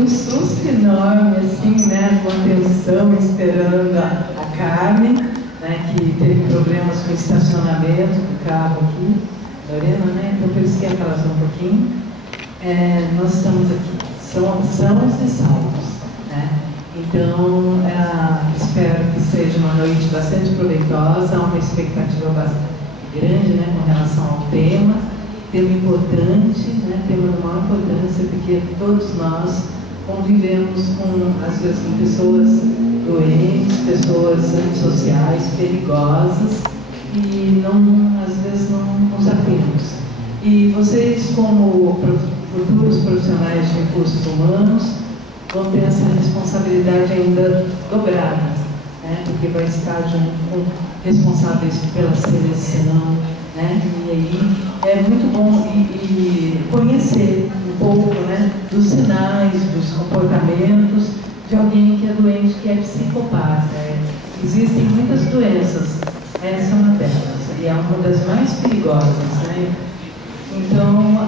um susto enorme, assim, né, com atenção, esperando a Carmen, né, que teve problemas com o estacionamento do carro aqui, Lorena, né, então por isso que atrasou um pouquinho. Nós estamos aqui, sãos e salvos, né? Então, espero que seja uma noite bastante proveitosa, há uma expectativa bastante grande, né, com relação ao tema importante, né, tema de maior importância, porque todos nós convivemos com, às vezes, com pessoas doentes, pessoas antissociais, perigosas, e às vezes não sabemos. E vocês, como futuros profissionais de recursos humanos, vão ter essa responsabilidade ainda dobrada, né? Porque vai estar junto com responsáveis pela seleção, né? E aí é muito bom conhecer um pouco, né, dos sinais, dos comportamentos de alguém que é doente, que é psicopata. Existem muitas doenças, essa é uma delas, e é uma das mais perigosas, né? Então,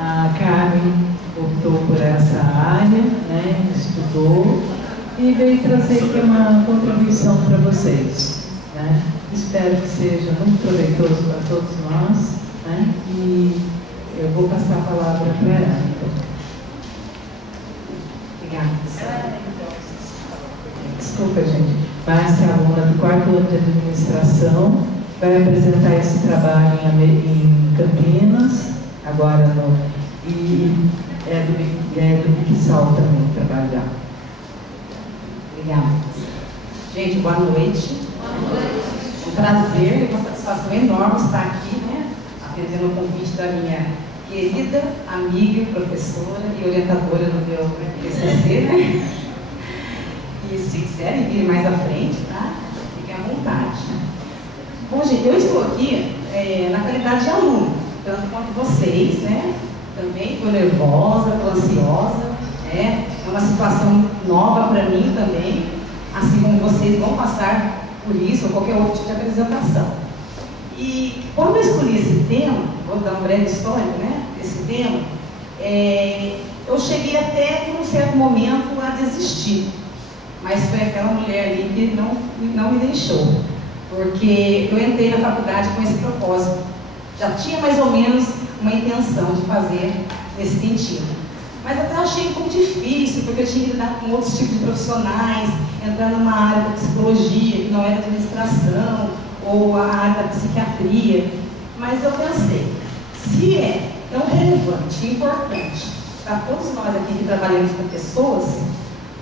a Carmen optou por essa área, né, estudou e veio trazer aqui uma contribuição para vocês, né? Espero que seja muito proveitoso para todos nós, né? E eu vou passar a palavra para ela. Obrigada. Desculpa, gente. Márcia, aluna do 4º ano de administração, vai apresentar esse trabalho em Campinas, agora e é do Pixal também o trabalho dela. Obrigada. Gente, boa noite. Boa noite. É um prazer e uma satisfação enorme estar aqui, né, atendendo o convite da minha querida amiga, professora e orientadora do meu TCC, né? E se quiserem vir mais à frente, tá? Fiquem à vontade. Bom, gente, eu estou aqui na qualidade de aluno, tanto quanto vocês, né? Também estou nervosa, estou ansiosa, né? É uma situação nova para mim também, assim como vocês vão passar por isso ou qualquer outro tipo de apresentação. E quando eu escolhi esse tema, vou dar um breve histórico, né? Esse tema, eu cheguei até em um certo momento a desistir. Mas foi aquela mulher ali que não me deixou, porque eu entrei na faculdade com esse propósito. Já tinha mais ou menos uma intenção de fazer nesse sentido. Mas até achei um pouco difícil, porque eu tinha que lidar com outros tipos de profissionais, entrar numa área da psicologia, que não era administração, ou a área da psiquiatria. Mas eu pensei, se é tão relevante e importante para todos nós aqui que trabalhamos com pessoas,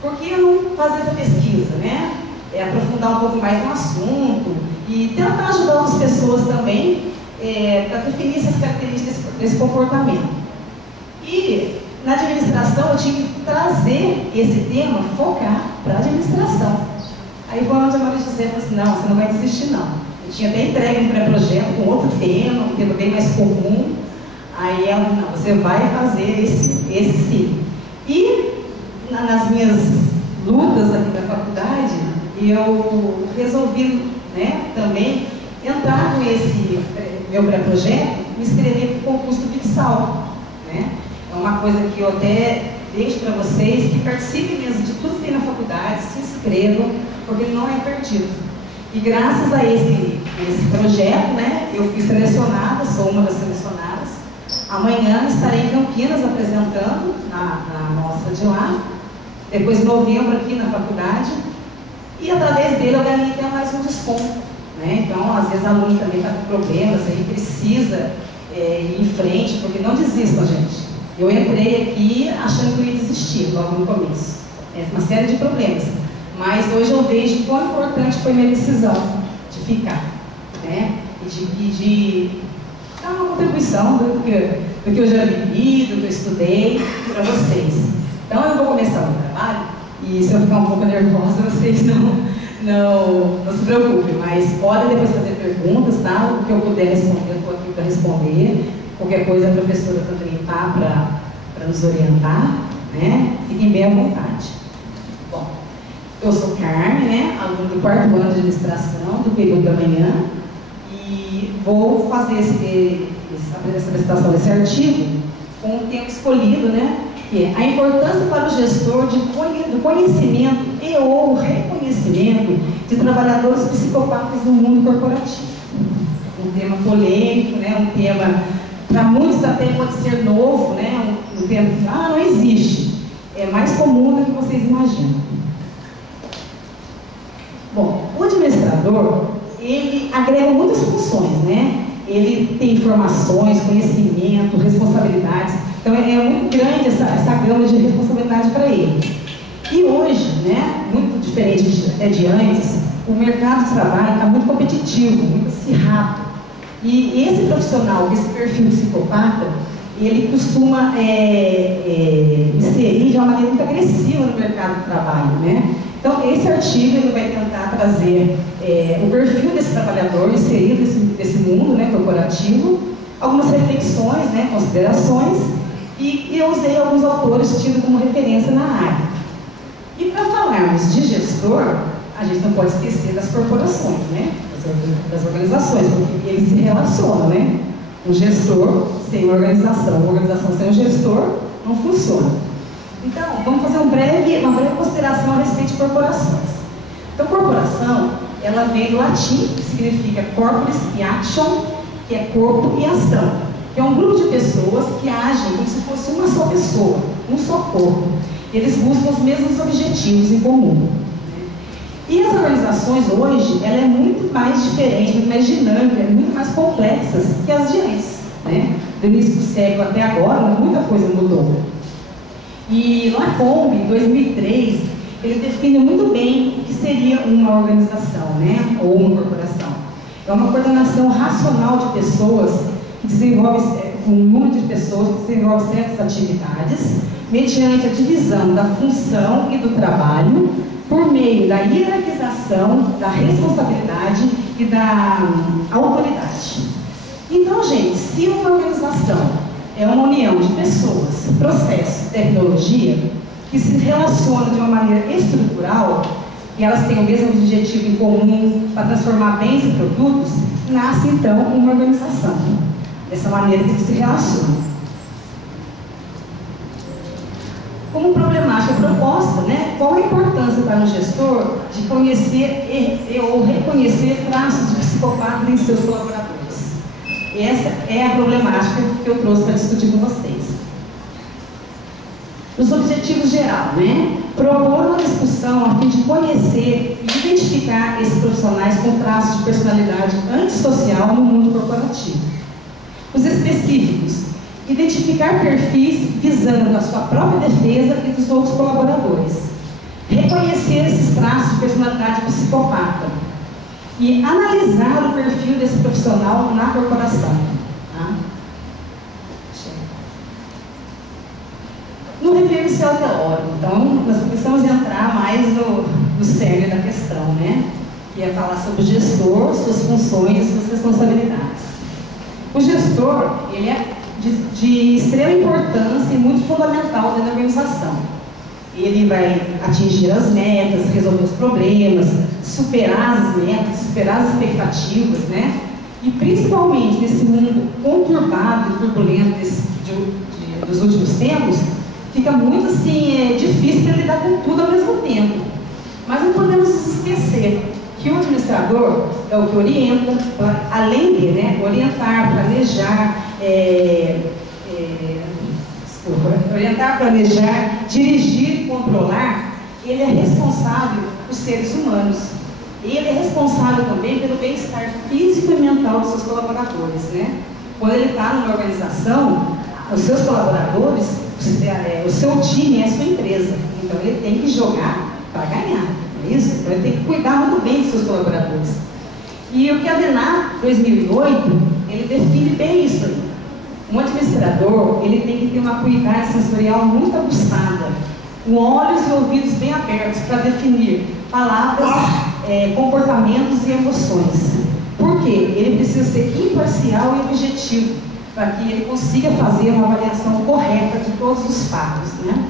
por que não fazer essa pesquisa, né? Aprofundar um pouco mais no assunto e tentar ajudar outras pessoas também para definir essas características desse comportamento. E na administração eu tinha que trazer esse tema, focar para a administração. Aí foi onde a Maria José falou assim, não, você não vai desistir não. Eu tinha até entregue um pré-projeto com outro tema, um tema bem mais comum. Aí ela falou, não, você vai fazer esse sim. E nas minhas lutas aqui na faculdade, eu resolvi, né, também entrar com esse meu pré-projeto, me inscrever para o concurso do Pixal, né? É uma coisa que eu até deixo para vocês, que participem mesmo de tudo que tem na faculdade, se inscrevam, porque não é perdido. E graças a esse projeto, né, eu fui selecionada, sou uma das selecionadas. Amanhã estarei em Campinas apresentando na mostra de lá. Depois, em novembro, aqui na faculdade, e através dele eu ganhei até mais um desconto, né? Então, às vezes, a aluna também está com problemas, aí precisa ir em frente, porque não desistam, gente. Eu entrei aqui achando que eu ia desistir logo no começo, uma série de problemas, mas hoje eu vejo quão importante foi minha decisão de ficar, né? E de dar uma contribuição do que eu já vivi, do que eu estudei para vocês. Então eu vou começar o trabalho e se eu ficar um pouco nervosa, vocês não se preocupem, mas podem depois fazer perguntas, tá? O que eu puder responder, eu estou aqui para responder. Qualquer coisa a professora também está para nos orientar, né? Fiquem bem à vontade. Bom, eu sou Carmen, né? Aluna do 4º ano de administração, do período da manhã, e vou fazer essa apresentação desse artigo com o tema escolhido, né? Que é a importância para o gestor do conhecimento e ou reconhecimento de trabalhadores psicopatas no mundo corporativo. Um tema polêmico, né? Um tema, para muitos até pode ser novo, né? Um tema que não existe. É mais comum do que vocês imaginam. Bom, o administrador, ele agrega muitas funções, né? Ele tem informações, conhecimento, responsabilidades. Então é muito grande essa gama de responsabilidade para ele. E hoje, né, muito diferente de antes, o mercado de trabalho está muito competitivo, muito acirrado. E esse profissional, esse perfil psicopata, ele costuma inserir de uma maneira muito agressiva no mercado de trabalho, né? Então, esse artigo ele vai tentar trazer o perfil desse trabalhador inserido desse mundo, né, corporativo, algumas reflexões, né, considerações, e eu usei alguns autores tidos como referência na área. E para falarmos de gestor, a gente não pode esquecer das corporações, né, das organizações, porque eles se relacionam, né? Um gestor sem uma organização sem um gestor não funciona. Então, vamos fazer uma breve consideração a respeito de corporações. Então, corporação, ela vem do latim, que significa corporis e action, que é corpo e ação. Que é um grupo de pessoas que agem como se fosse uma só pessoa, um só corpo. Eles buscam os mesmos objetivos em comum. E as organizações hoje, ela é muito mais diferente, muito mais dinâmica, muito mais complexas que as de antes, né? Do início do século até agora, muita coisa mudou. E Lacombe, em 2003, ele define muito bem o que seria uma organização, né? Ou uma corporação. É uma coordenação racional de pessoas que desenvolve, um número de pessoas que desenvolve certas atividades, mediante a divisão da função e do trabalho, por meio da hierarquização, da responsabilidade e da autoridade. Então, gente, se uma organização é uma união de pessoas, processos, tecnologia, que se relacionam de uma maneira estrutural, e elas têm o mesmo objetivo em comum para transformar bens em produtos, nasce então uma organização. Dessa maneira que eles se relacionam. Como problemática proposta, né, qual a importância para um gestor de conhecer ou reconhecer traços de psicopata em seus colaboradores? Essa é a problemática que eu trouxe para discutir com vocês. Os objetivos gerais, né? Propor uma discussão a fim de conhecer e identificar esses profissionais com traços de personalidade antissocial no mundo corporativo. Os específicos, identificar perfis visando a sua própria defesa e dos outros colaboradores. Reconhecer esses traços de personalidade psicopata. E analisar o perfil desse profissional na corporação. Tá? No referencial teórico, então, nós precisamos entrar mais no cerne da questão, né? Que é falar sobre o gestor, suas funções e suas responsabilidades. O gestor, ele é de extrema importância e muito fundamental dentro da organização. Ele vai atingir as metas, resolver os problemas, superar as metas, superar as expectativas, né? E principalmente nesse mundo conturbado e turbulento dos últimos tempos, fica muito assim, difícil para lidar com tudo ao mesmo tempo. Mas não podemos esquecer que o administrador é o que orienta, além de, né, orientar, planejar, dirigir e controlar, ele é responsável pelos seres humanos. Ele é responsável também pelo bem-estar físico e mental dos seus colaboradores, né? Quando ele está numa organização, os seus colaboradores, o seu time é a sua empresa. Então ele tem que jogar para ganhar, não é isso? Então ele tem que cuidar muito bem dos seus colaboradores. E o que a VENAR 2008, ele define bem isso aí. Um administrador, ele tem que ter uma acuidade sensorial muito aguçada, com olhos e ouvidos bem abertos para definir palavras, comportamentos e emoções. Por quê? Ele precisa ser imparcial e objetivo, para que ele consiga fazer uma avaliação correta de todos os fatos, né?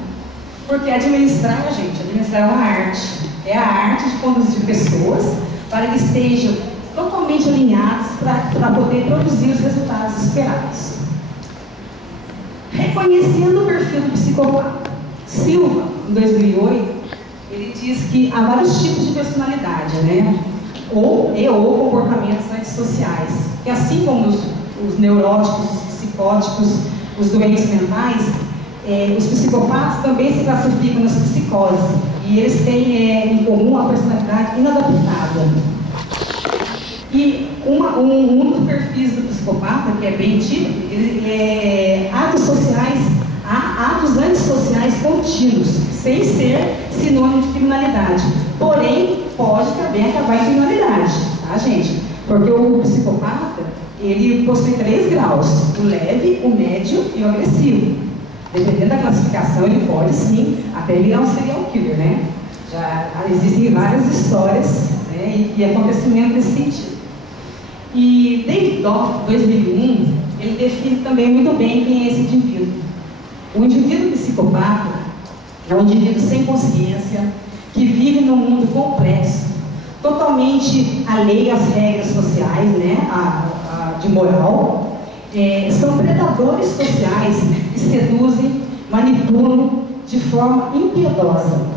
Porque administrar, gente, administrar é uma arte. É a arte de conduzir pessoas para que estejam totalmente alinhados para poder produzir os resultados esperados. Reconhecendo o perfil do psicopata, Silva, em 2008, ele diz que há vários tipos de personalidade, né? ou comportamentos antissociais, que assim como os neuróticos, os psicóticos, os doentes mentais, os psicopatas também se classificam nas psicoses, e eles têm em comum a personalidade inadaptada. E um dos perfis do psicopata, que é bem típico, ele é atos antissociais contínuos, sem ser sinônimo de criminalidade. Porém, pode também acabar em criminalidade, tá, gente? Porque o psicopata, ele possui 3 graus, o leve, o médio e o agressivo. Dependendo da classificação, ele pode sim até virar um serial killer, né? Já existem várias histórias, né, e acontecimentos nesse sentido. E David Doff, 2001, ele define também muito bem quem é esse indivíduo. O indivíduo psicopata é um indivíduo sem consciência, que vive num mundo complexo, totalmente alheio às regras sociais, né, de moral. São predadores sociais que seduzem, manipulam de forma impiedosa.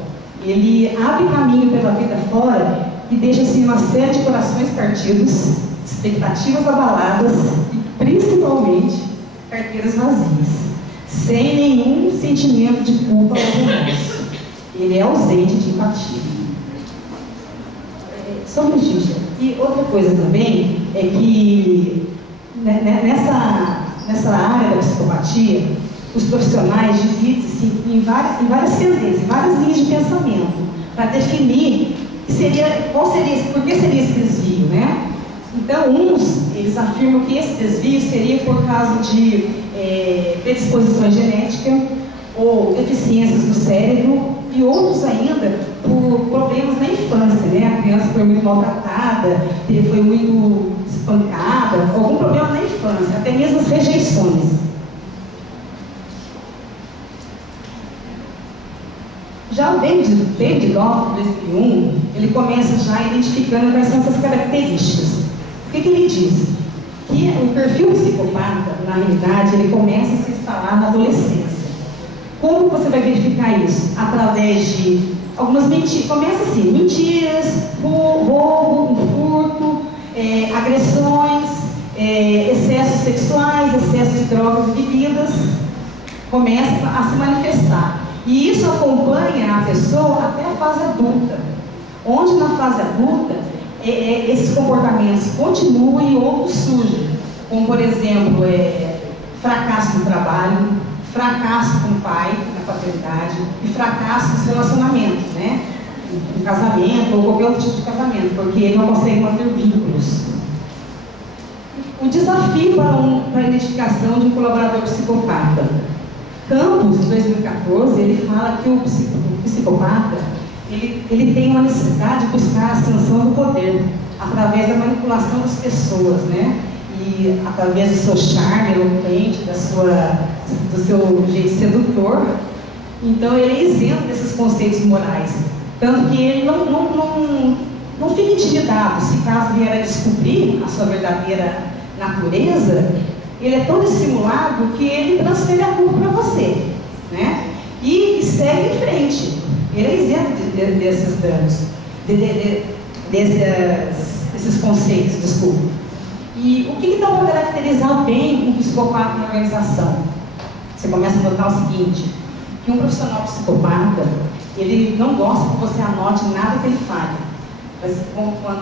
Ele abre caminho pela vida fora e deixa assim uma série de corações partidos, expectativas abaladas e principalmente carteiras vazias, sem nenhum sentimento de culpa ou remorso. Ele é ausente de empatia. Só um minutinho. E outra coisa também é que nessa área da psicopatia, os profissionais dividem-se em várias tendências, em várias linhas de pensamento, para definir por que seria esse desvio, né? Então, eles afirmam que esse desvio seria por causa de predisposições genéticas ou deficiências do cérebro, e outros ainda por problemas na infância, né? A criança foi muito maltratada, foi muito espancada, algum problema na infância, até mesmo as rejeições. Já o David Doff, 2001, ele começa já identificando quais são essas características. O que ele diz? Que o perfil psicopata, na realidade, ele começa a se instalar na adolescência. Como você vai verificar isso? Através de algumas mentiras. Começa assim, mentiras, roubo, furto, agressões, excessos sexuais, excesso de drogas e bebidas. Começa a se manifestar. E isso acompanha a pessoa até a fase adulta, onde na fase adulta esses comportamentos continuam e outros surgem, como por exemplo fracasso no trabalho, fracasso com o pai na paternidade e fracasso nos relacionamentos, né? No casamento ou qualquer outro tipo de casamento, porque ele não consegue manter vínculos. O desafio para a identificação de um colaborador psicopata. Campos, em 2014, ele fala que o psicopata ele tem uma necessidade de buscar a ascensão do poder através da manipulação das pessoas, né? E através do seu charme eloquente, do seu jeito sedutor. Então ele é isento desses conceitos morais, tanto que ele não fica intimidado se caso vier a descobrir a sua verdadeira natureza. Ele é tão dissimulado que ele transfere a culpa para você, né? E segue em frente. Ele é isento desses danos, desses conceitos, desculpa. E o que dá para caracterizar bem um psicopata na organização? Você começa a notar o seguinte, que um profissional psicopata, ele não gosta que você anote nada que ele fale,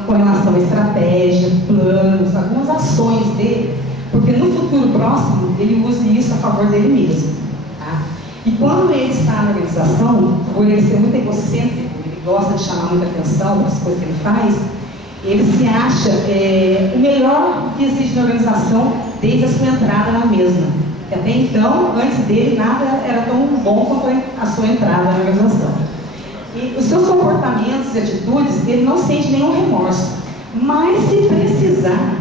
com relação à estratégia, planos, algumas ações dele, porque no futuro próximo ele use isso a favor dele mesmo. Tá? E quando ele está na organização, por ele ser muito egocêntrico, ele gosta de chamar muita atenção para as coisas que ele faz, ele se acha o melhor que existe na organização desde a sua entrada na mesma. E até então, antes dele, nada era tão bom quanto a sua entrada na organização. E os seus comportamentos e atitudes, ele não sente nenhum remorso. Mas se precisar,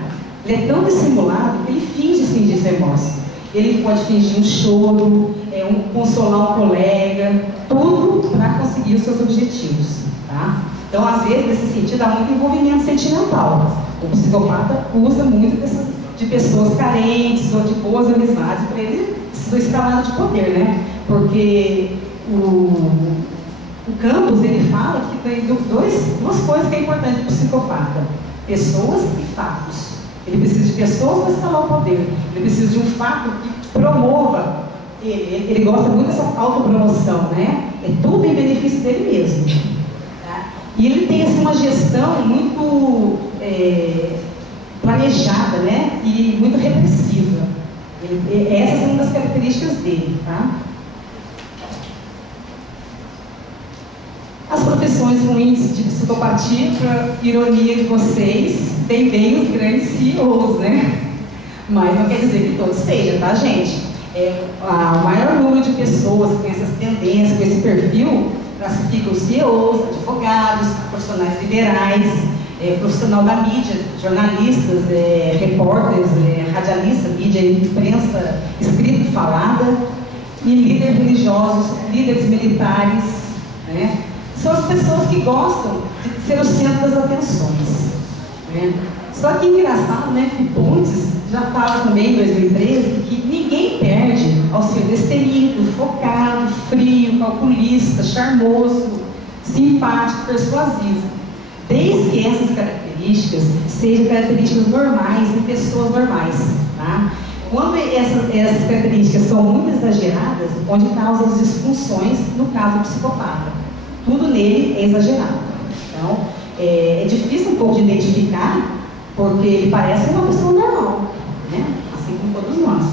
ele é tão dissimulado que ele finge sentir esse remorso. Ele pode fingir um choro, consolar um colega, tudo para conseguir os seus objetivos. Tá? Então, às vezes, nesse sentido, há muito envolvimento sentimental. O psicopata usa muito de pessoas carentes ou de boas amizades para ele se escalar de poder, né? Porque o Campos, ele fala que tem duas coisas que é importante para o psicopata: pessoas e fatos. Ele precisa de pessoas para escalar o poder. Ele precisa de um fato que promova. Ele gosta muito dessa autopromoção, né? É tudo em benefício dele mesmo. Tá? E ele tem assim, uma gestão muito planejada, né? E muito repressiva. Essas são uma das características dele, tá? As profissões com índice de psicopatia, para ironia de vocês, tem bem os grandes CEOs, né? Mas não quer dizer que todos sejam, tá, gente? O maior número de pessoas com essas tendências, com esse perfil, classificam os CEOs, advogados, profissionais liberais, profissional da mídia, jornalistas, repórteres, radialistas, mídia, imprensa escrita e falada, e líderes religiosos, líderes militares, né? São as pessoas que gostam de ser o centro das atenções, né? Só que engraçado, né, que Pontes já fala também em 2013 que ninguém perde ao ser destemido, focado, frio, calculista, charmoso, simpático, persuasivo, desde que essas características sejam características normais em pessoas normais, tá? Quando essas características são muito exageradas, onde causam as disfunções, no caso do psicopata. Tudo nele é exagerado. Então, é difícil um pouco de identificar, porque ele parece uma pessoa normal, né? Assim como todos nós.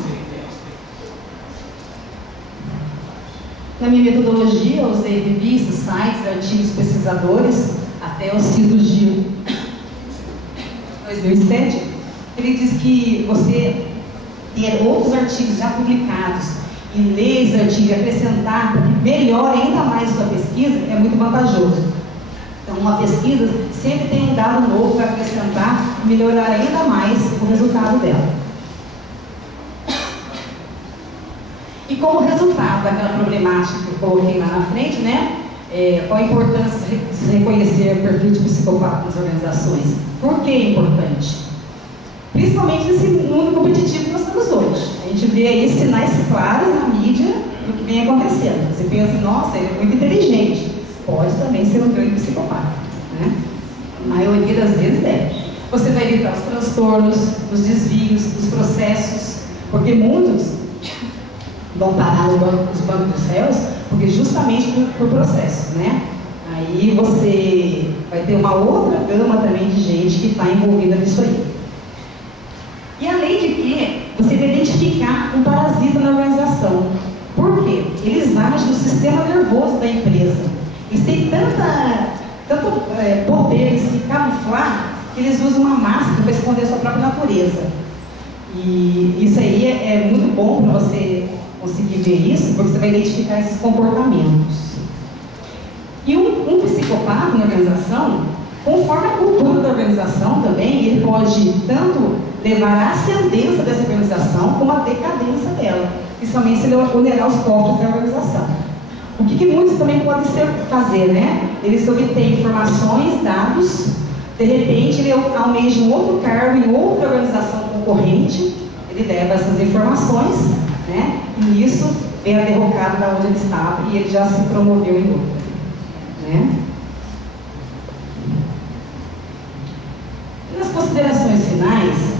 Na minha metodologia, eu usei revistas, sites, artigos, pesquisadores, até o cito de 2007. Ele diz que você ter outros artigos já publicados e ler esse artigo e acrescentar para que melhore ainda mais sua pesquisa é muito vantajoso. Então, uma pesquisa sempre tem um dado novo para acrescentar e melhorar ainda mais o resultado dela. E como resultado daquela problemática que eu coloquei lá na frente, né? Qual a importância de se reconhecer o perfil de psicopata nas organizações? Por que é importante? Principalmente nesse mundo competitivo que nós temos hoje. A gente vê aí sinais claros na mídia do que vem acontecendo. Você pensa, nossa, ele é muito inteligente. Pode também ser um grande psicopata, né? A maioria das vezes é. Você vai evitar os transtornos, os desvios, os processos, porque muitos vão parar nos bancos dos réus, porque justamente por processo, né? Aí você vai ter uma outra gama também de gente que está envolvida nisso aí. E além de que você vai identificar um parasita na organização. Por quê? Eles agem no sistema nervoso da empresa. Eles têm tanto poder em se camuflar que eles usam uma máscara para esconder a sua própria natureza. E isso aí é muito bom para você conseguir ver isso, porque você vai identificar esses comportamentos. E um psicopata na organização, conforme a cultura da organização também, ele pode tanto levar a ascendência dessa organização como a decadência dela, principalmente se ele onerar os cofres da organização. O que muitos também podem fazer, né? Eles obtêm informações, dados, de repente ele almeja um outro cargo em outra organização concorrente, ele leva essas informações, né? E nisso vem a derrocada da onde ele estava e ele já se promoveu em outra, né? E nas considerações finais,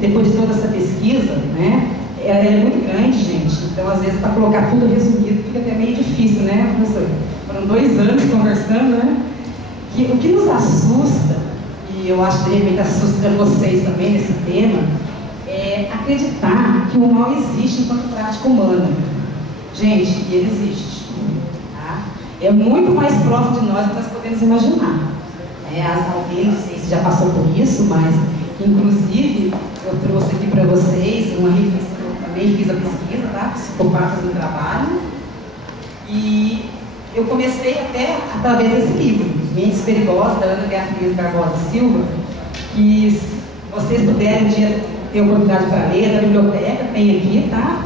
depois de toda essa pesquisa, né? Ela é muito grande, gente, então às vezes para colocar tudo resumido fica até meio difícil, né, professor? Foram 2 anos conversando, né? O que nos assusta, e eu acho que de repente assusta vocês também nesse tema, é acreditar que o mal existe enquanto prática humana. Gente, ele existe, tá? É muito mais próximo de nós do que nós podemos imaginar. Alguém, não sei se já passou por isso, mas inclusive eu trouxe aqui para vocês uma revista que eu também fiz a pesquisa, tá? Psicopatas no Trabalho. E eu comecei até através desse livro, Mentes Perigosas, da Ana Beatriz Barbosa Silva, que se vocês puderem um dia ter oportunidade para ler, da biblioteca, tem aqui, tá?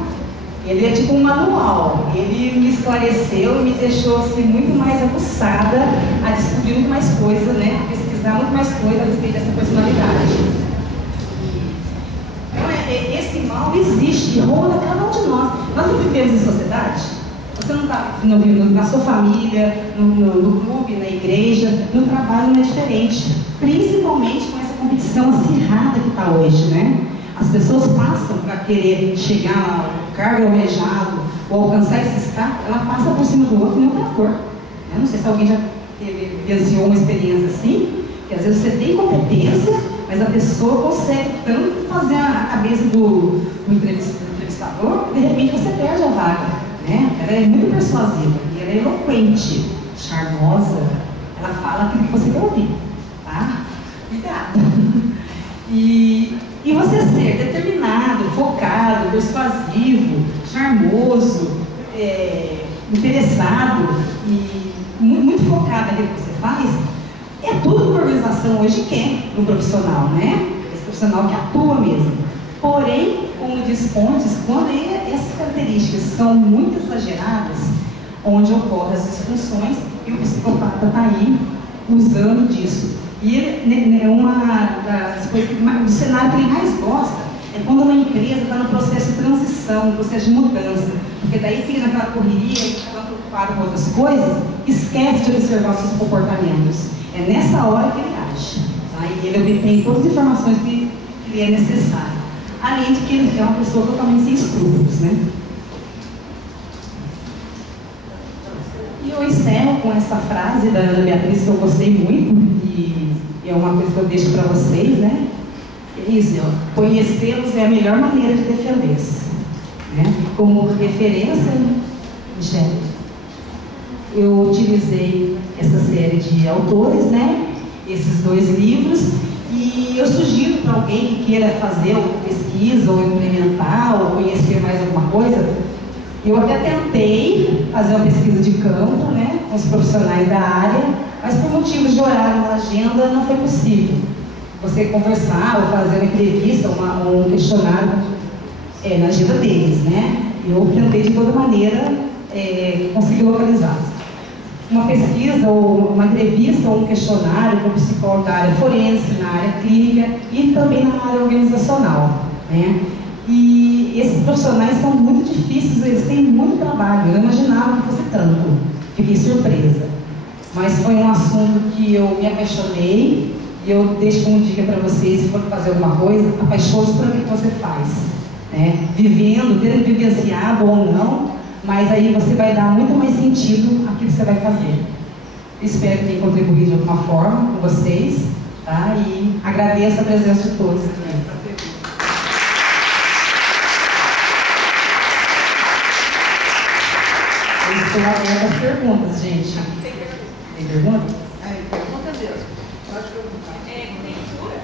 Ele é tipo um manual, ele me esclareceu e me deixou assim, muito mais aguçada a descobrir muito mais coisas, né? A pesquisar muito mais coisas a respeito dessa personalidade. Então, esse mal existe, rola cada um de nós. Nós não vivemos em sociedade. Você não está na sua família, no clube, na igreja, no trabalho não é diferente. Principalmente com essa competição acirrada que está hoje, né? As pessoas passam para querer chegar ao cargo almejado ou alcançar esse status, ela passa por cima do outro e não tem cor. Eu não sei se alguém já vivenciou uma experiência assim, que às vezes você tem competência, mas a pessoa consegue tanto fazer a cabeça do entrevistador, que de repente você perde a vaga. Né? Ela é muito persuasiva, e ela é eloquente, charmosa, ela fala aquilo que você quer ouvir. Tá? Cuidado! E você ser determinado, focado, persuasivo, charmoso, interessado e muito focado naquilo que você faz, é tudo que a organização hoje quer no profissional, né? Esse profissional que atua mesmo. Porém, como diz Pontes, quando essas características são muito exageradas, onde ocorrem as disfunções, e o psicopata está aí usando disso. E uma das coisas, o cenário que ele mais gosta é quando uma empresa está no processo de transição, no processo de mudança, porque daí fica naquela correria, fica preocupado com outras coisas, esquece de observar os seus comportamentos. É nessa hora que ele age. Tá? E ele obtém todas as informações que lhe é necessário. Além de que ele é uma pessoa totalmente sem escrúpulos, né? E eu encerro com essa frase da Ana Beatriz que eu gostei muito, e é uma coisa que eu deixo para vocês, né? É isso, conhecê-los é a melhor maneira de defender-se. Né? Como referência, Michele, eu utilizei essa série de autores, né? Esses 2 livros, e eu sugiro para alguém que queira fazer uma pesquisa, ou implementar, ou conhecer mais alguma coisa. Eu até tentei fazer uma pesquisa de campo, né, com os profissionais da área, mas por motivos de horário na agenda não foi possível. Você conversar ou fazer uma entrevista, um questionário na agenda deles, né? Eu tentei de toda maneira conseguir localizá-los. Uma pesquisa, ou uma entrevista, ou um questionário com um psicólogo da área forense, na área clínica e também na área organizacional, né? E esses profissionais são muito difíceis, eles têm muito trabalho. Eu não imaginava que fosse tanto, fiquei surpresa. Mas foi um assunto que eu me apaixonei, e eu deixo como dica para vocês, se for fazer alguma coisa, apaixone-se por aquilo que você faz, né? Vivendo, tendo vivenciado ou não, mas aí você vai dar muito mais sentido àquilo que você vai fazer. Espero que tenha contribuído de alguma forma com vocês, tá? E agradeço a presença de todos aqui. Eu estou aberta às perguntas, gente. Tem pergunta? Perguntas mesmo. Pode perguntar. Tem cura?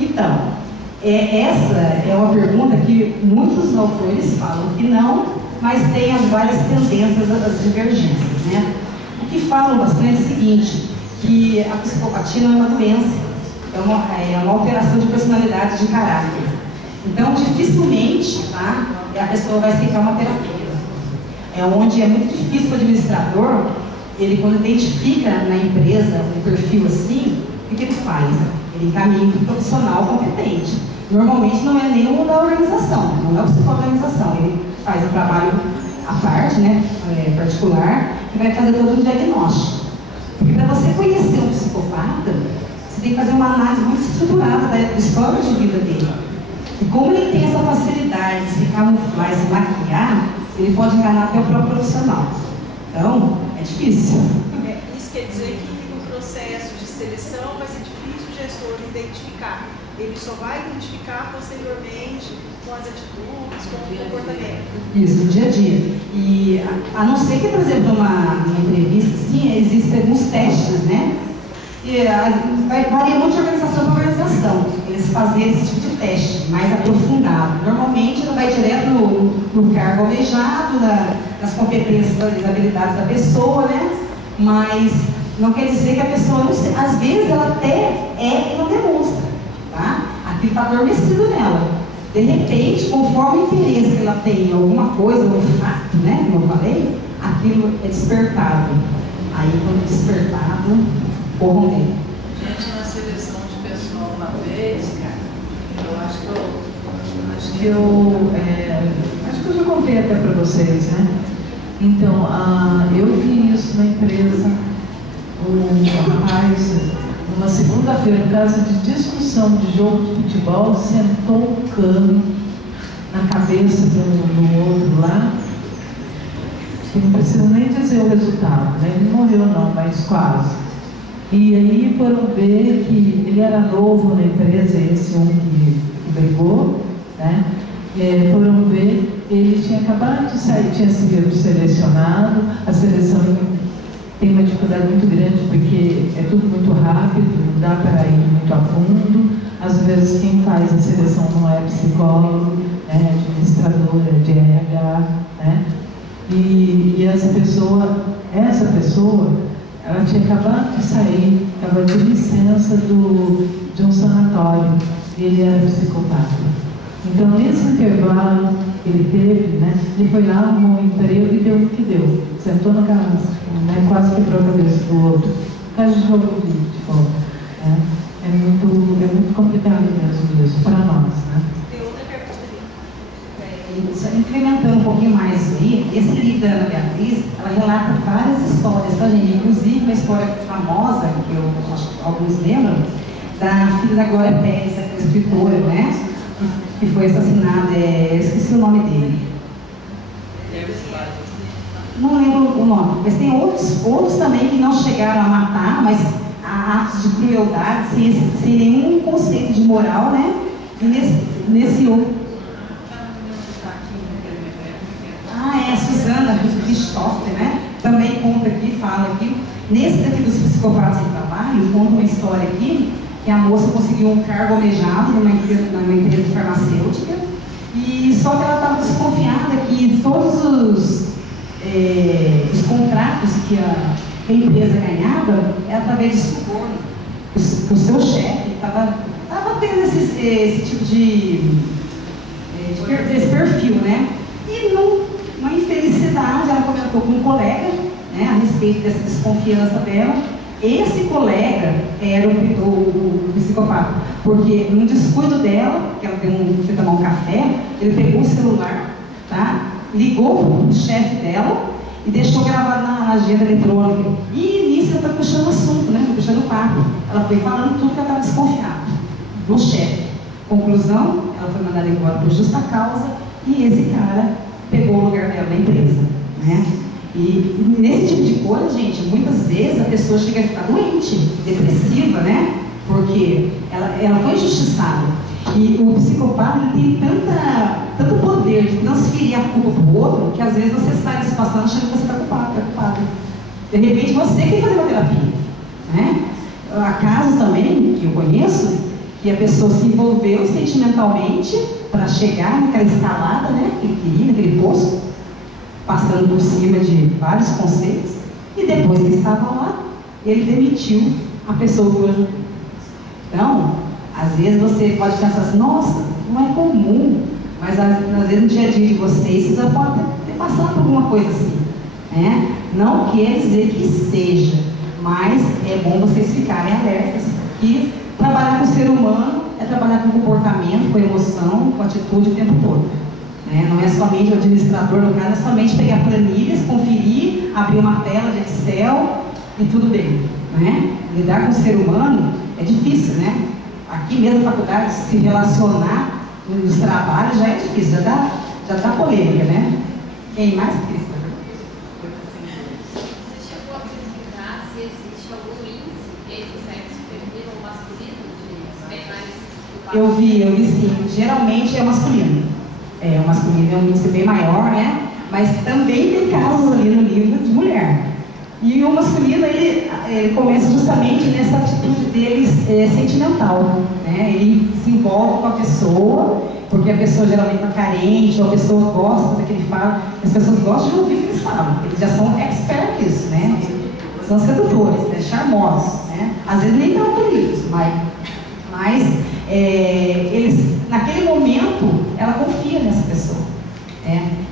Então, essa é uma pergunta que muitos autores falam que não, mas tem as várias tendências, as divergências, né? O que falam bastante é o seguinte, que a psicopatia não é uma doença, é uma alteração de personalidade, de caráter. Então, dificilmente, tá, a pessoa vai aceitar uma terapia. É onde é muito difícil para o administrador, ele quando identifica na empresa um perfil assim, o que ele faz? Ele encaminha para um profissional competente. Normalmente não é nem o da organização, não é o psicólogo da organização, ele faz o trabalho à parte, né, particular, e vai fazer todo o diagnóstico. Porque para você conhecer um psicopata, você tem que fazer uma análise muito estruturada da história de vida dele. E como ele tem essa facilidade de se camuflar e se maquiar, ele pode enganar até o próprio profissional. Então, é difícil. Isso quer dizer que no processo de seleção vai ser difícil o gestor identificar. Ele só vai identificar posteriormente com as atitudes, com o comportamento. Isso, no dia a dia. E a não ser que, por exemplo, numa entrevista, assim, existem alguns testes, né? E varia muito de organização para organização. Eles fazem esse tipo de teste mais aprofundado. Normalmente, não vai direto no cargo almejado, nas competências, nas habilidades da pessoa, né? Mas não quer dizer que a pessoa não sei. Às vezes, ela até é e não demonstra, tá? Aquilo está adormecido nela. De repente, conforme o interesse que ela tem em alguma coisa, um fato, né, como eu falei, aquilo é despertado. Aí, quando despertado, corram bem. Gente, na seleção de pessoal uma vez, cara, eu acho que eu já contei até para vocês, né? Então, eu vi isso na empresa, o rapaz, numa segunda-feira, em casa de discussão de jogo de futebol, sentou um cano na cabeça do outro lá, que não preciso nem dizer o resultado, né? Ele não morreu não, mas quase. E aí foram ver que ele era novo na empresa, esse um que brigou, né? Foram ver, ele tinha acabado de sair, tinha sido selecionado, a seleção tem uma dificuldade muito grande porque é tudo muito rápido, não dá para ir muito a fundo, às vezes quem faz a seleção não é psicólogo, é administradora de RH, né? E essa pessoa, ela tinha acabado de sair, estava de licença de um sanatório, e ele era psicopata. Então, nesse intervalo que ele teve, né, ele foi lá, arrumou um emprego e deu o que deu. Sentou na casa, né, quase quebrou a cabeça do outro. Caso de jogo de futebol. Né? É muito complicado mesmo isso, para nós. Né? Tem outra pergunta ali. Incrementando um pouquinho mais aí, esse livro da Ana Beatriz, ela relata várias histórias, tá, gente? Inclusive uma história famosa, que eu acho que alguns lembram, da filha da Glória Pérez, a escritora, né? Que foi assassinada, eu esqueci o nome dele. Não lembro o nome, mas tem outros também que não chegaram a matar, mas há atos de crueldade, sem nenhum conceito de moral, né? E nesse outro. A Suzana Christopher, né? Também conta aqui, fala aqui. Nesse daqui dos psicopatas em trabalho, conta uma história aqui, que a moça conseguiu um cargo almejado numa empresa farmacêutica, e só que ela estava desconfiada que todos os contratos que a empresa ganhava era através de suborno. O seu chefe estava tendo esse tipo esse perfil, né? E numa infelicidade, ela comentou com um colega, né, a respeito dessa desconfiança dela. Esse colega era o psicopata, porque num descuido dela, que ela foi tomar um café, ele pegou o celular, tá? Ligou para o chefe dela e deixou gravado na agenda eletrônica. E nisso ela está puxando o assunto, né? Puxando o papo. Ela foi falando tudo que ela estava desconfiada do chefe. Conclusão, ela foi mandada embora por justa causa e esse cara pegou o lugar dela na empresa, né? E nesse tipo de coisa, gente, muitas vezes a pessoa chega a ficar doente, depressiva, né? Porque ela foi injustiçada. E o psicopata tem tanto poder de transferir a culpa para o outro, que às vezes você sai da situação achando que você está culpado. De repente você tem que fazer uma terapia, né? Há casos também, que eu conheço, que a pessoa se envolveu sentimentalmente para chegar naquela escalada, né? Que ele queria, naquele posto, passando por cima de vários conceitos, e depois que estava lá, ele demitiu a pessoa que o ajudou. Então, às vezes você pode pensar assim, nossa, não é comum, mas às vezes no dia a dia de vocês já pode ter passado por alguma coisa assim, né? Não quer dizer que seja, mas é bom vocês ficarem alertas, que trabalhar com o ser humano é trabalhar com comportamento, com emoção, com atitude o tempo todo. Não é somente o administrador do cara, é somente pegar planilhas, conferir, abrir uma tela de Excel e tudo bem, né? Lidar com o ser humano é difícil, né? Aqui mesmo na faculdade, se relacionar nos trabalhos já é difícil, já dá polêmica, né? Quem mais? Você chegou a pesquisar se existe algum índice entre o sexo feminino ou masculino de penais? Eu vi sim. Geralmente é masculino. O masculino é um índice bem maior, né? Mas também tem casos ali no livro de mulher. E o masculino, ele começa justamente nessa atitude deles sentimental, né? Ele se envolve com a pessoa, porque a pessoa geralmente está carente, ou a pessoa gosta do que ele fala. As pessoas gostam de ouvir o que eles falam, eles já são experts, né? São sedutores, né? Charmosos, né? Às vezes nem tão bonitos, mas eles, naquele momento, ela confia nessa pessoa.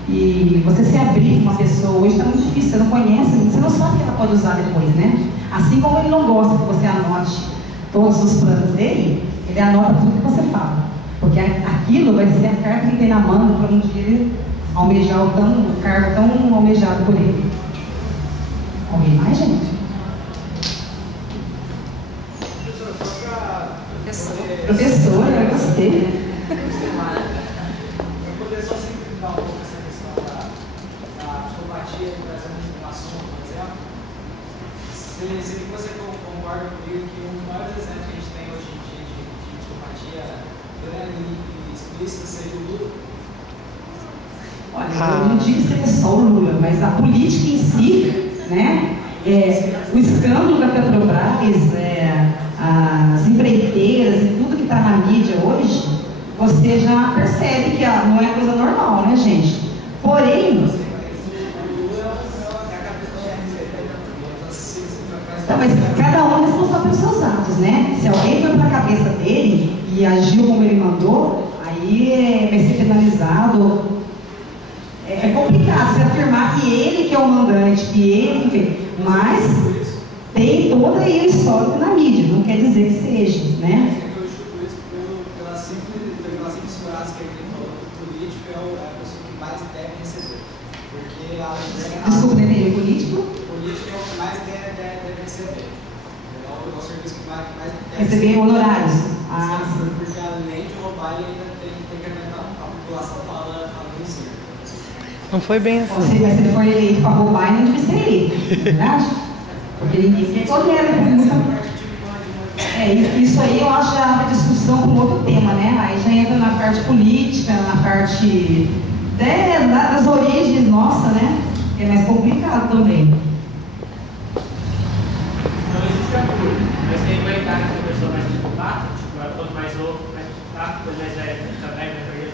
E você se abrir com uma pessoa hoje está muito difícil, você não conhece, você não sabe o que ela pode usar depois, né? Assim como ele não gosta que você anote todos os planos dele, ele anota tudo que você fala. Porque aquilo vai ser a carta que tem na mão para um dia ele almejar o cargo tão almejado por ele. Alguém mais, gente? Professora, eu gostei. Eu poderia só simplificar um pouco essa questão da psicopatia trazendo informação, por exemplo. Se você concorda comigo que um dos maiores exemplos que a gente tem hoje em dia de psicopatia grande e explícita seria o Lula? Olha, eu não digo que seja só o Lula, mas a política em si, né? O escândalo da Petrobras, as empreiteiras e tudo que está na mídia hoje, você já percebe que não é coisa normal, né, gente? Porém, então, mas cada um é responsável pelos seus atos, né? Se alguém foi para a cabeça dele e agiu como ele mandou, aí vai ser penalizado. É complicado você afirmar que ele que é o mandante, que ele que... Mas tem toda aí a história na mídia, não quer dizer que seja, né? Eu escuto isso pela simples frase que ele falou, que o político é a pessoa que mais deve receber. Porque Desculpa, né? O político? O político é o que mais deve receber. É o serviço que mais deve receber honorários. Porque além de roubar, ele ainda tem que aumentar a população falando isso. Não foi bem assim. Mas se ele for eleito para roubar, ele não devia ser eleito, não é verdade? Porque ninguém tolera. Isso aí eu acho já uma discussão com outro tema, né? Aí já entra na parte política, na parte das origens nossa, né? É mais complicado também. Não existe acordo, mas tem uma idade que a pessoa mais psicopata, tipo, quanto mais louco, mais psicopata, depois mais velho, também vai perder.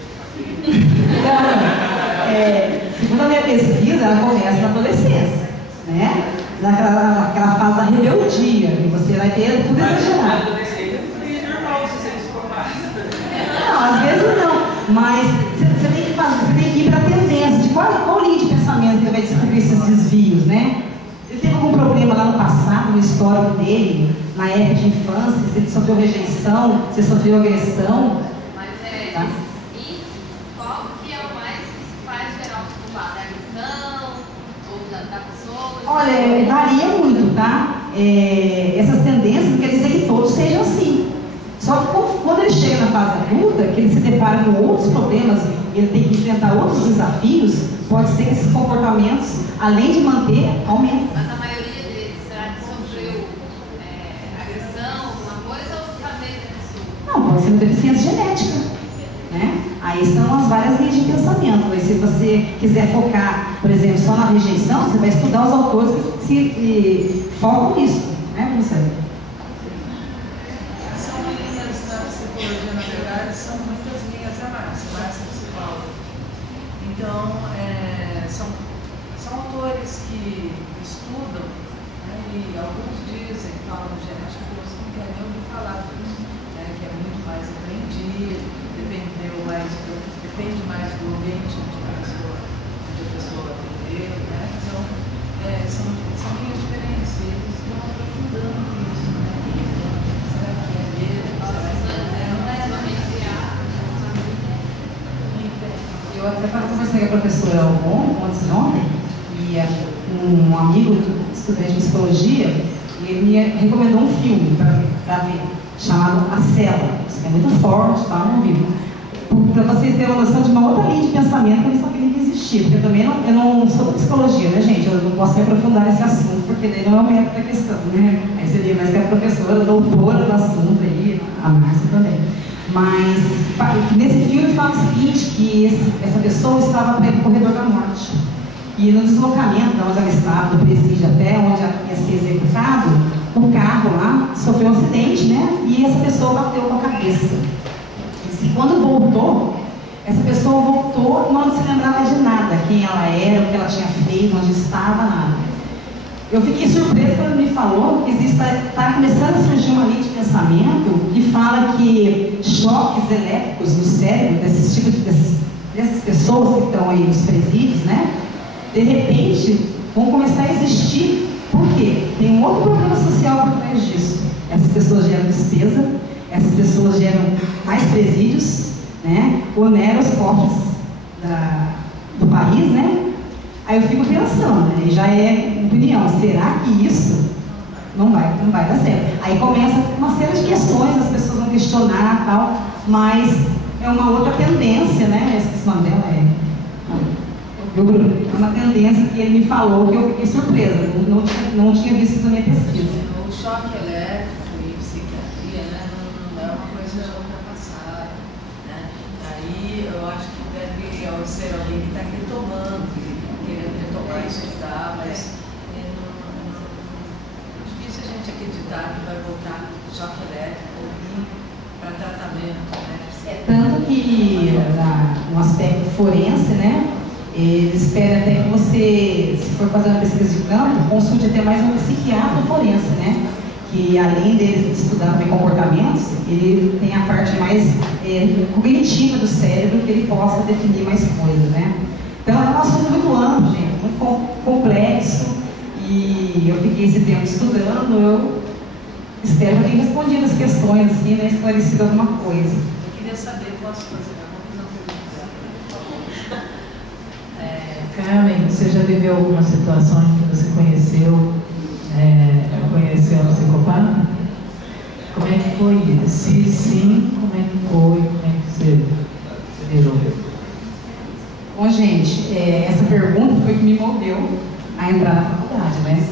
Segundo a minha pesquisa, ela começa na adolescência, né? Naquela fase da rebeldia, que você vai ter tudo exagerado. Não, às vezes não, mas você tem que ir para a tendência de qual linha de pensamento que vai descobrir esses desvios, né? Ele teve algum problema lá no passado, no histórico dele, na época de infância, se ele sofreu rejeição, se sofreu agressão. Mas tá? Qual que é o mais que se faz geral psicopata? Da agressão ou da pessoa? Olha, varia muito, tá? Essas tendências não quer dizer que todos sejam assim. Só que quando ele chega na fase adulta, que ele se depara com outros problemas, ele tem que enfrentar outros desafios, pode ser que esses comportamentos, além de manter, aumentem. Mas a maioria deles, será que sofreu agressão, alguma coisa, ou está meio da pessoa? Não, pode ser uma deficiência genética, né? Aí são as várias linhas de pensamento. Aí, se você quiser focar, por exemplo, só na rejeição, você vai estudar os autores que focam nisso, né, professora? São linhas da psicologia, na verdade, são muitas linhas a mais psicóloga. Então, são autores que estudam, né, e alguns dizem, falam genética, outros não querem nem ouvir falar disso, né, que é muito mais aprendido, depende mais do ambiente onde a pessoa viveu, né? Então, são linhas diferentes, eles vão aprofundando isso, né? Será que é mesmo? Eu até conversei com a professora antes de ontem, e um amigo estudante de psicologia, e ele me recomendou um filme para ver, chamado A Cela, que é muito forte, tá? Não vi. Para vocês terem uma noção de uma outra linha de pensamento que eu não sabia que existia, porque eu não sou da psicologia, né, gente? Eu não posso me aprofundar nesse assunto, porque daí não é o método da questão, né? Aí seria mais que a professora, doutora do assunto aí, a Márcia também. Mas nesse filme fala o seguinte, que essa pessoa estava para ir para o corredor da morte. E no deslocamento, de onde ela estava, do presídio até onde ela ia ser executado, o carro lá sofreu um acidente, né? E essa pessoa bateu com a cabeça. E quando voltou, essa pessoa voltou não se lembrava de nada, quem ela era, o que ela tinha feito, onde estava, nada. Eu fiquei surpresa quando ele me falou que está começando a surgir uma linha de pensamento que fala que choques elétricos no cérebro dessas pessoas que estão aí nos presídios, né? De repente, vão começar a existir. Por quê? Tem um outro problema social por trás disso. Essas pessoas geram despesa, essas pessoas geram mais presídios, né? Oneram os cofres do país, né? Aí eu fico pensando, né? Já é opinião, será que isso não vai dar certo? Aí começa uma série de questões, as pessoas vão questionar e tal, mas é uma outra tendência, né? Essa questão dela é uma tendência que ele me falou que eu fiquei surpresa, não tinha visto isso na minha pesquisa. O choque elétrico e psiquiatria, né, não é uma coisa ultrapassada, né? Aí eu acho que deve ser alguém que está retomando, querendo retomar e estudar, mas é difícil a gente acreditar que vai voltar choque elétrico para tratamento, né? Tanto que no aspecto forense, né? Eles pedem até que você, se for fazer uma pesquisa de campo, consulte até mais um psiquiatra forense, né? Que além de estudar também comportamentos, ele tem a parte mais cognitiva do cérebro, que ele possa definir mais coisas, né? Então é um assunto muito amplo, gente, muito complexo, e eu fiquei esse tempo estudando, eu espero que eu tenha respondido as questões, assim, né? Esclarecido alguma coisa. Eu queria saber, posso fazer uma pergunta? Carmen, você já viveu alguma situação em que você conheceu um psicopata? Como é que foi isso? Se sim, como é que foi? Como é que você virou? Bom, gente, essa pergunta foi que me moveu a entrar na faculdade, né?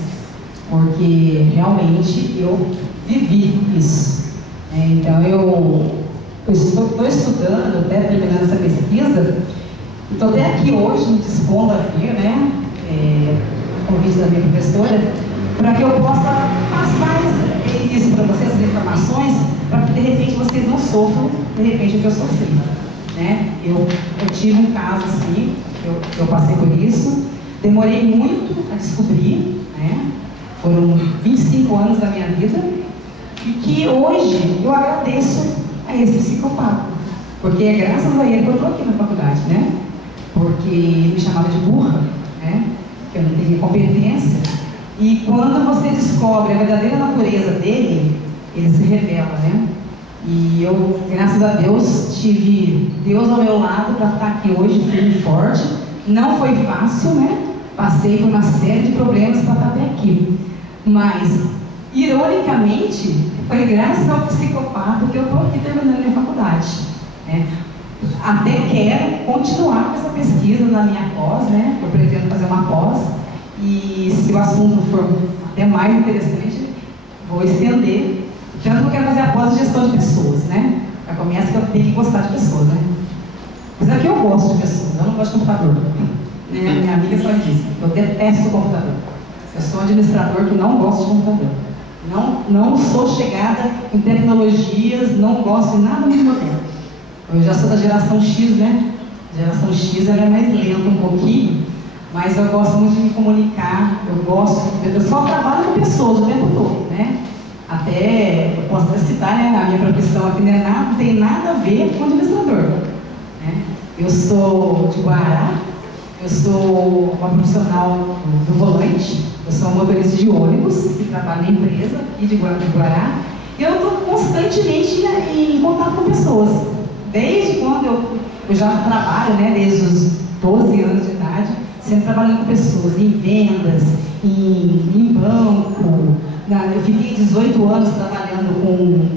Porque realmente eu vivi isso. Então eu estou estudando, até terminando essa pesquisa. Estou até aqui hoje me dispondo a vir, né, convite da minha professora, para que eu possa passar isso para vocês, as informações, para que de repente vocês não sofram, de repente, o que eu sofri, né? Eu tive um caso assim, eu passei por isso, demorei muito a descobrir, né? Foram 25 anos da minha vida, e que hoje eu agradeço a esse psicopata, porque é graças a ele que eu estou aqui na faculdade, né? Porque ele me chamava de burra, né? Que eu não tinha competência. E quando você descobre a verdadeira natureza dele, ele se revela, né? E eu, graças a Deus, tive Deus ao meu lado para estar aqui hoje firme e forte. Não foi fácil, né? Passei por uma série de problemas para estar até aqui. Mas, ironicamente, foi graças ao psicopata que eu estou aqui terminando minha faculdade, né? Até quero continuar com essa pesquisa na minha pós, né? Eu pretendo fazer uma pós, e se o assunto for até mais interessante, vou estender. Tanto que eu quero fazer a pós de gestão de pessoas, né? Já começa que eu tenho que gostar de pessoas, né? Apesar que eu gosto de pessoas, eu não gosto de computador. Minha amiga só disse, eu detesto o computador. Eu sou um administrador que não gosta de computador. Não sou chegada em tecnologias, não gosto de nada muito moderno. Eu já sou da geração X, né? A geração X ela é mais lenta um pouquinho, mas eu gosto muito de me comunicar, eu só trabalho com pessoas o tempo todo, né? Até, eu posso até citar, né, a minha profissão aqui não tem nada a ver com administrador, né? Eu sou de Guará, eu sou uma profissional do volante, eu sou uma motorista de ônibus, que trabalha na empresa aqui de Guará, e eu estou constantemente em contato com pessoas. Desde quando eu já trabalho, né, desde os 12 anos de idade, sempre trabalhando com pessoas, em vendas, em banco. Eu fiquei 18 anos trabalhando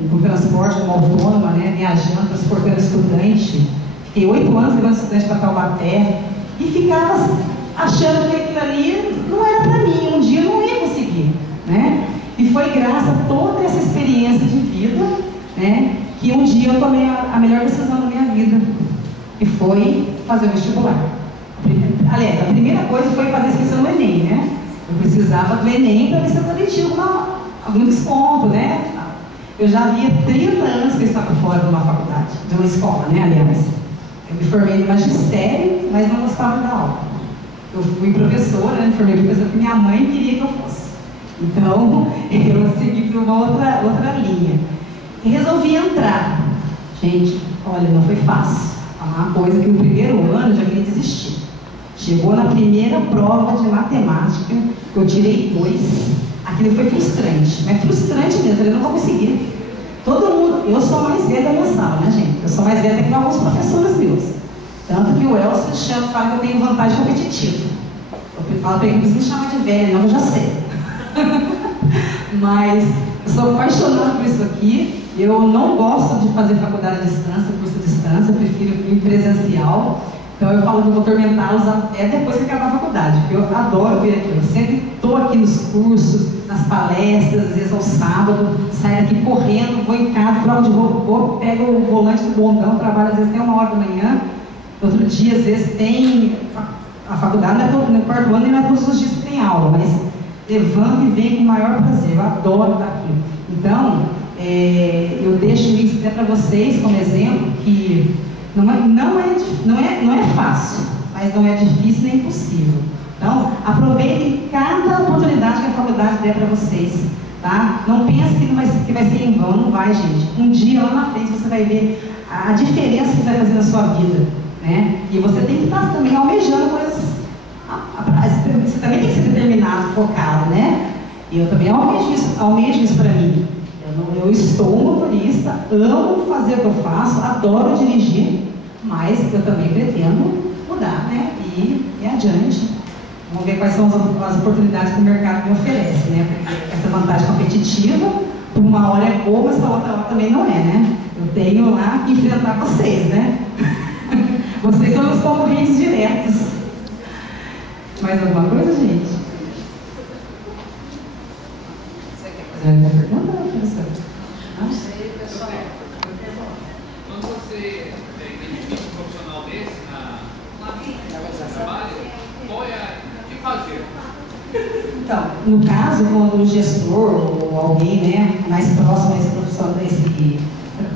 com transporte, como autônoma, né, viajando, transportando estudante. Fiquei 8 anos levando estudante para Taubaté e ficava achando que aquilo ali não era para mim, um dia eu não ia conseguir, né? E foi graças a toda essa experiência de vida, né, que um dia eu tomei a melhor decisão da minha vida, que foi fazer o vestibular. Aliás, a primeira coisa foi fazer a inscrição no Enem, né? Eu precisava do Enem para ver se eu também tinha algum desconto, né? Eu já havia 30 anos que eu estava fora de uma faculdade, de uma escola, né, aliás. Eu me formei no magistério, mas não gostava da aula. Eu fui professora, né, me formei professora porque minha mãe queria que eu fosse. Então, eu segui para uma outra linha. E resolvi entrar. Gente, olha, não foi fácil. É uma coisa que no primeiro ano eu já queria desistir. Chegou na primeira prova de matemática, que eu tirei 2. Aquilo foi frustrante. Mas frustrante mesmo, eu falei, não vou conseguir. Todo mundo, eu sou a mais velha da minha sala, né, gente? Eu sou mais velha que alguns professores meus. Tanto que o Elcio fala que eu tenho vantagem competitiva. Eu falo para ele, não me chama de velha, não, eu já sei. Mas eu sou apaixonada por isso aqui. Eu não gosto de fazer faculdade à distância, curso à distância, eu prefiro vir presencial. Então eu falo que eu vou tormentá-los até depois que acabar a faculdade, porque eu adoro vir aqui. Eu sempre estou aqui nos cursos, nas palestras, às vezes ao sábado, saio daqui correndo, vou em casa, para onde vou, pego o volante do bondão, trabalho às vezes até 1h da manhã. Outro dia, às vezes, tem a faculdade, não é todo, no quarto ano e não é todos os dias que tem aula, mas levanto e venho com o maior prazer, eu adoro estar aqui. Então, eu deixo isso até para vocês como exemplo, que não é fácil, mas não é difícil nem impossível. Então, aproveitem cada oportunidade que a faculdade der para vocês, tá? Não pense que vai ser em vão, não vai, gente. Um dia, lá na frente, você vai ver a diferença que isso vai fazer na sua vida, né? E você tem que estar também almejando coisas. Você também tem que ser determinado, focado, né? E eu também almejo isso para mim. Eu estou motorista, amo fazer o que eu faço, adoro dirigir, mas eu também pretendo mudar, né? E adiante. Vamos ver quais são as oportunidades que o mercado me oferece, né? Porque essa vantagem competitiva, por uma hora é boa, mas para outra hora também não é, né? Eu tenho lá que enfrentar vocês, né? Vocês são os concorrentes diretos. Mais alguma coisa, gente? Você quer fazer alguma pergunta, professor? Não sei, pessoal. Quando você identifica um profissional desse no trabalho, qual é o que fazer? Então, no caso, quando o gestor ou alguém, né, mais próximo desse profissional, desse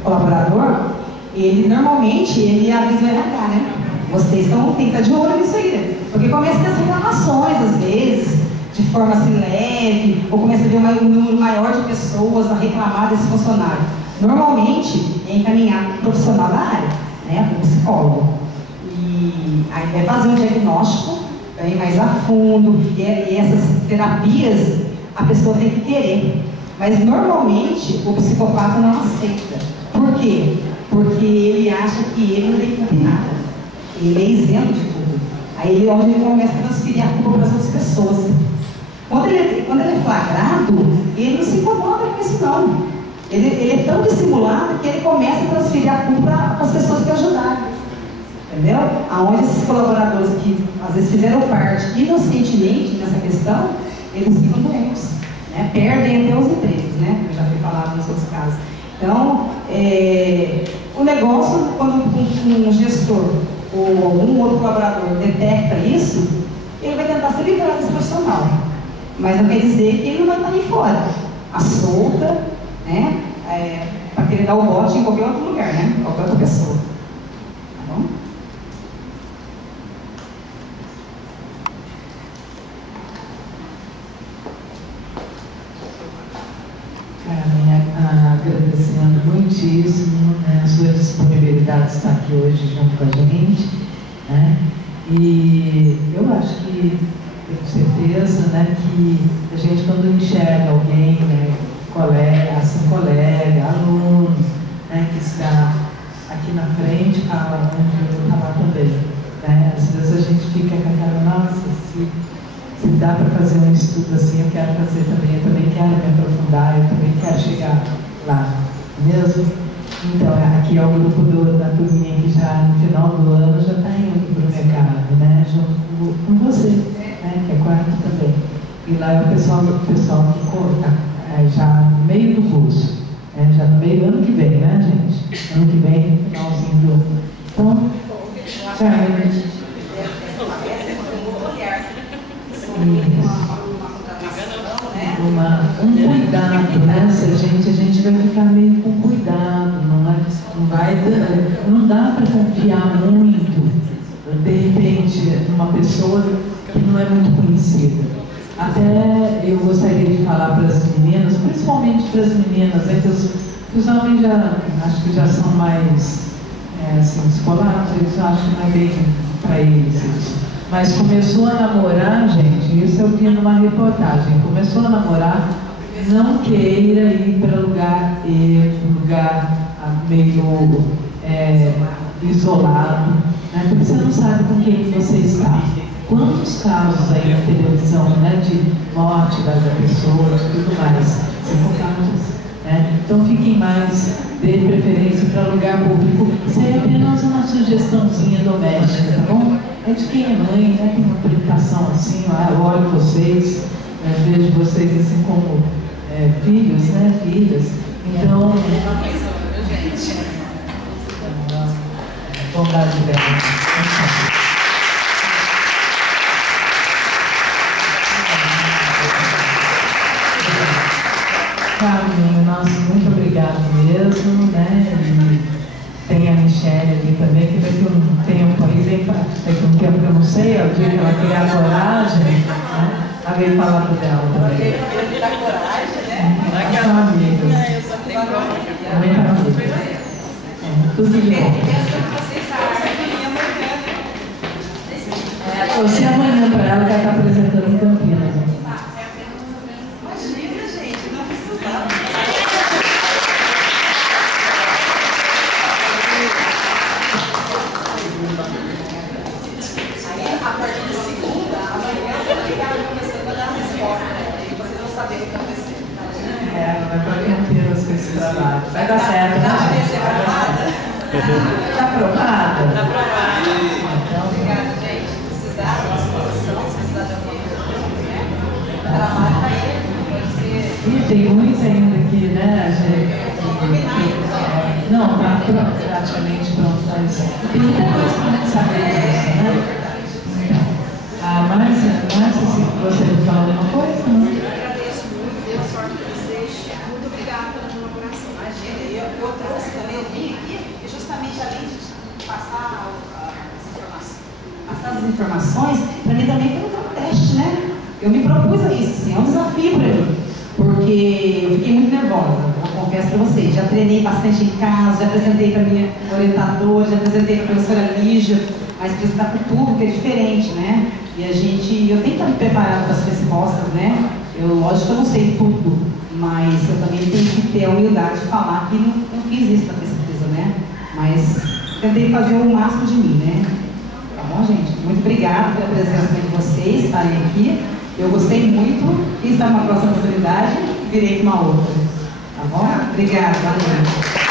colaborador, ele normalmente avisa o RH, né? Vocês têm que estar de olho nisso aí, porque começa a ter as reclamações, às vezes, de forma assim leve, ou começa a ver um número maior de pessoas a reclamar desse funcionário. Normalmente, é encaminhar para o profissional da área, né, para o psicólogo. E aí vai fazer um diagnóstico aí mais a fundo, e essas terapias a pessoa tem que querer. Mas normalmente o psicopata não aceita. Por quê? Porque ele acha que ele não tem que cumprir nada. Ele é isento de tudo. Aí onde ele começa a transferir a culpa para as outras pessoas. Quando ele é flagrado, ele não se incomoda com isso não. Ele é tão dissimulado que ele começa a transferir a culpa para as pessoas que ajudaram. Entendeu? Aonde esses colaboradores que às vezes fizeram parte inocentemente nessa questão, eles ficam doentes, né? Perdem até os empregos, né? Eu já fui falado nos outros casos. Então, o negócio, quando um gestor ou algum outro colaborador detecta isso, ele vai tentar se livrar desse profissional. Mas não quer dizer que ele não vai estar aí fora, à solta, né? Para querer dar o bote em qualquer outro lugar, né? Qualquer outra pessoa. Tá bom? Agradecendo muitíssimo, né, a sua disponibilidade de estar aqui hoje junto com a gente, né? E eu acho que, tenho certeza, né, que a gente, quando enxerga alguém, né, colega, aluno, né, que está aqui na frente, fala onde eu estava também, né? Às vezes a gente fica com a cara, nossa, se dá para fazer um estudo assim, eu quero fazer também, eu também quero me aprofundar, eu também quero chegar lá, mesmo? Então, aqui é o grupo da turminha que já no final do ano já está indo para o mercado, né? Junto com você, né? Que é quarto também. E lá é o pessoal que está já no meio do curso, né? Já no meio do ano que vem, né, gente? Ano que vem, finalzinho do ano. Então, um cuidado, né? Se a gente vai ficar meio com cuidado, não dá para confiar muito, de repente, numa pessoa que não é muito conhecida. Até eu gostaria de falar para as meninas, principalmente para as meninas, né, que os homens já, acho que já são mais assim, escolados, eles acham que não é bem para eles isso. Mas começou a namorar, gente, isso eu vi numa reportagem, começou a namorar, não queira ir para lugar meio isolado, né, porque você não sabe com quem você está. Quantos casos aí na televisão, né, de morte da pessoa, de tudo mais, são casos, né? Então fiquem mais, dê preferência para lugar público. Isso é apenas uma sugestãozinha doméstica, tá bom? É de quem é mãe, né? Tem uma aplicação assim, eu olho vocês, vejo vocês assim como filhos, né? Filhas. Então, bondade dela. Carmen, nossa, muito obrigado mesmo, né? E tem a Michelle ali também, que daqui um tempo aí, daqui um tempo que eu não sei, o dia que ela criar coragem, né? Ela veio falar pro dela também. Ele dá coragem, né? Nós somos amigos. Também para amigos. Tudo de bom. Você amanhã para ela vai estar apresentando em Campinas. Vai dar certo, né? Está aprovada? Está aprovada. Então, obrigada, gente. Se precisar de uma solução, se precisar de alguma coisa, né? Trabalho para ele, pode ser. E tem muita ainda aqui, né, gente? Não, está praticamente pronto. Tem muita coisa para a gente saber disso, né? Márcia, se você não fala alguma coisa, não? Eu agradeço muito, deu sorte para vocês. Muito obrigada pela colaboração. Imagina, eu trouxe também, eu vim aqui justamente além de passar as informações, para mim também foi um teste, né? Eu me propus a isso, assim, é um desafio para mim, porque eu fiquei muito nervosa, eu confesso para vocês. Já treinei bastante em casa, já apresentei para minha orientadora, já apresentei para a professora Lígia, mas apresentar para o público é diferente, né? E eu tenho que estar preparada para as respostas, né? Lógico que eu não sei tudo, mas eu também tenho que ter a humildade de falar que não fiz isso na pesquisa, né? Mas tentei fazer o máximo de mim, né? Tá bom, gente? Muito obrigada pela presença de vocês, estarem aqui. Eu gostei muito. Quem sabe uma próxima oportunidade, virei com uma outra. Tá bom? Obrigada, valeu.